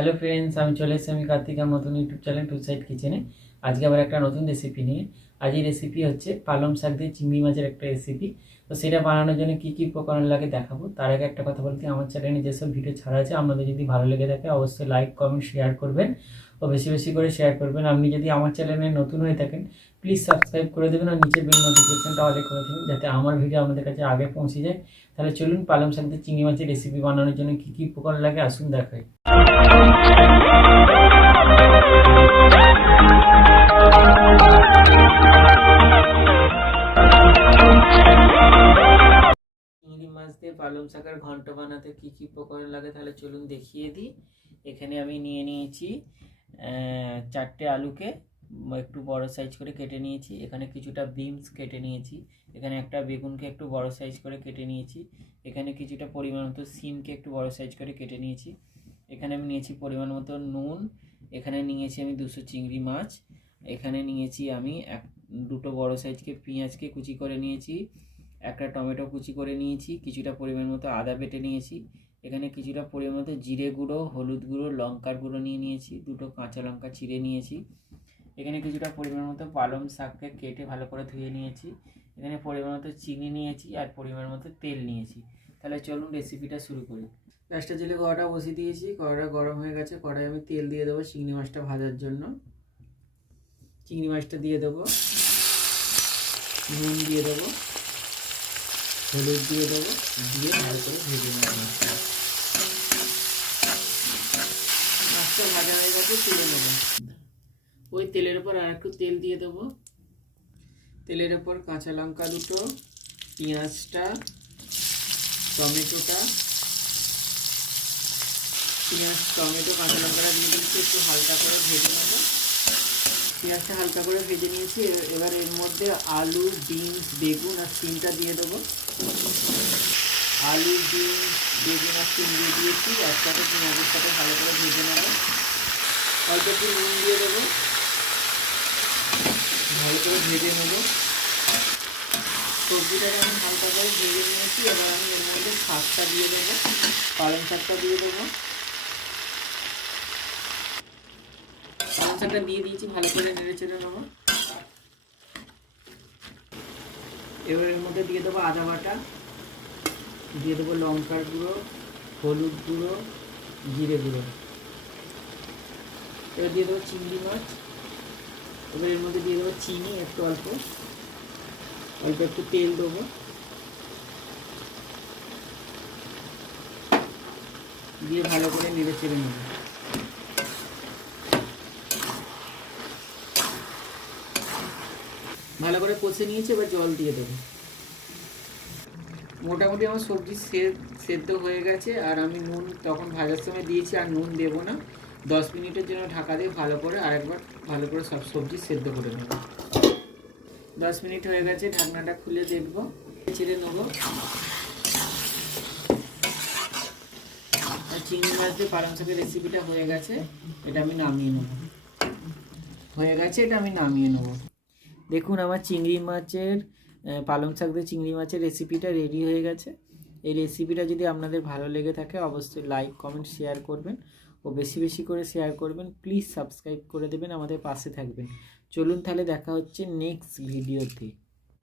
Hello friends, আমি চলে এসেছি আমি কার্তিক আমার নতুন ইউটিউব চ্যানেল টু সাইড কিচেনে। আজকে আবার একটা নতুন রেসিপি নিয়ে। আজ এই রেসিপি হচ্ছে পালং শাক দিয়ে চিংড়ি মাছের একটা রেসিপি। তো সেটা বানানোর জন্য কী কী উপকরণ লাগে দেখাবো। তার আগে একটা কথা বলতে, আমার চ্যানেলে যেসব ভিডিও ছাড়া আছে আপনাদের যদি ভালো লেগে থাকে অবশ্যই লাইক কমেন্ট শেয়ার করবেন ও বেশি বেশি করে শেয়ার করবেন। আপনি যদি আমার চ্যানেলে নতুন হয়ে থাকেন প্লিজ সাবস্ক্রাইব করে দেবেন আর নিচে বেল নোটিফিকেশনটা অলে করে দেবেন যাতে আমার ভিডিও আপনাদের কাছে আগে পৌঁছে যায়। তাহলে চলুন পালং শাক দিয়ে চিংড়ি মাছের রেসিপি বানানোর জন্য কী কী উপকরণ লাগে আসুন দেখাই। চিংড়ি মাছ দিয়ে পালং শাকের ঘন্ট বানাতে কী কী উপকরণ লাগে তাহলে চলুন দেখিয়ে দিই। এখানে আমি নিয়ে নিয়েছি 4টে আলুকে একটু বড় সাইজ করে কেটে নিয়েছি। এখানে কিছুটা বিনস কেটে নিয়েছি। এখানে একটা বেগুনকে একটু বড় সাইজ করে কেটে নিয়েছি। এখানে কিছুটা পরিমাণ মতো সিমকে একটু বড় সাইজ করে কেটে নিয়েছি। এখানে আমি নিয়েছি পরিমাণ মতো নুন। এখানে নিয়েছি আমি 200 চিংড়ি মাছ। এখানে নিয়েছি আমি দুটো বড় সাইজকে পেঁয়াজকে কুচি করে নিয়েছি। একটা টমেটো কুচি করে নিয়েছি। কিছুটা পরিমাণ মতো আদা বেটে নিয়েছি। এখানে কিছুটা পরিমাণ মতো জিরে গুঁড়ো, হলুদ গুঁড়ো, লঙ্কার গুঁড়ো নিয়ে নিয়েছি। দুটো কাঁচা লঙ্কা চিড়ে নিয়েছি। এখানে কিছুটা পরিমাণ মতো পালং শাককে কেটে ভালো করে ধুয়ে নিয়েছি। এখানে পরিমাণ মতো চিনি নিয়েছি আর পরিমাণ মতো তেল নিয়েছি। তাহলে চলুন রেসিপিটা শুরু করি। গ্যাসটা জেলে কড়াটা বসিয়ে দিয়েছি। কড়াটা গরম হয়ে গেছে। কড়াই আমি তেল দিয়ে দেবো চিংড়ি মাছটা ভাজার জন্য। চিংড়ি মাছটা দিয়ে দেবো, নুন দিয়ে দেবো, হলুদ দিয়ে দেবো, দিয়ে ভালো করে ভেজে নেব। মাছটা ভাজা হয়ে গেছে, তুলে নেব। ওই তেলের উপর আর একটু তেল দিয়ে দেবো। তেলের উপর কাঁচা লঙ্কা দুটো, পেঁয়াজটা, টমেটোটা, পেঁয়াজ টমেটো কাঁচা লঙ্কাটা দিয়ে দিচ্ছি, একটু হালকা করে ভেজে নেবো। পেঁয়াজটা হালকা করে ভেজে নিয়েছি। এবার এর মধ্যে আলু, বিনস, বেগুন আর সিমটা দিয়ে দেবো। আলু, বিনস, বেগুন আর সিম দিয়ে দিয়েছি। একসাথে পেঁয়াজের সাথে ভালো করে ভেজে নেবো। অল্প একটু নুন দিয়ে দেবো, ভালো করে ভেজে নেব। সবজিটাকে আমি হালকা করে ভেজে নিয়েছি। এবার আমি এর মধ্যে শাকটা দিয়ে দেবো, পালং শাকটা দিয়ে দেবো। পালং শাকটা দিয়ে দিয়েছি, ভালো করে নেড়ে চেড়ে নেবো। এবার এর মধ্যে দিয়ে দেবো আদা বাটা, দিয়ে দেবো লঙ্কার গুঁড়ো, হলুদ গুঁড়ো, জিরে গুঁড়ো। এবার দিয়ে দেবো চিংড়ি মাছ। এবার এর মধ্যে দিয়ে দেবো চিনি একটু অল্প, অল্প একটু তেল দেবো, দিয়ে ভালো করে নেড়ে চেড়ে নেব। ভালো করে কষে নিয়েছি, এবার জল দিয়ে দেবো। মোটামুটি আমার সবজি সেদ্ধ হয়ে গেছে। আর আমি নুন তখন ভাজার সময় দিয়েছি, আর নুন দেবো না। 10 মিনিটের জন্য ঢাকা দিয়ে ভালো করে আরেকবার ভালো করে সব সবজি সেদ্ধ করে নেব। 10 মিনিট হয়ে গেছে, ঢাকনাটা খুলে দেখবো, ছেড়ে নেবো। চিংড়ি মাছ দিয়ে পালং শাকের রেসিপিটা হয়ে গেছে। এটা আমি নামিয়ে নেব। হয়ে গেছে, এটা আমি নামিয়ে নেব। দেখুন আমার চিংড়ি মাছের পালং শাক দিয়ে চিংড়ি মাছের রেসিপিটা রেডি হয়ে গেছে। এই রেসিপিটা যদি আপনাদের ভালো লেগে থাকে অবশ্যই লাইক কমেন্ট শেয়ার করবেন ও বেশি বেশি করে শেয়ার করবেন। প্লিজ সাবস্ক্রাইব করে দেবেন, আমাদের পাশে থাকবেন। চলুন তাহলে দেখা হচ্ছে নেক্সট ভিডিওতে।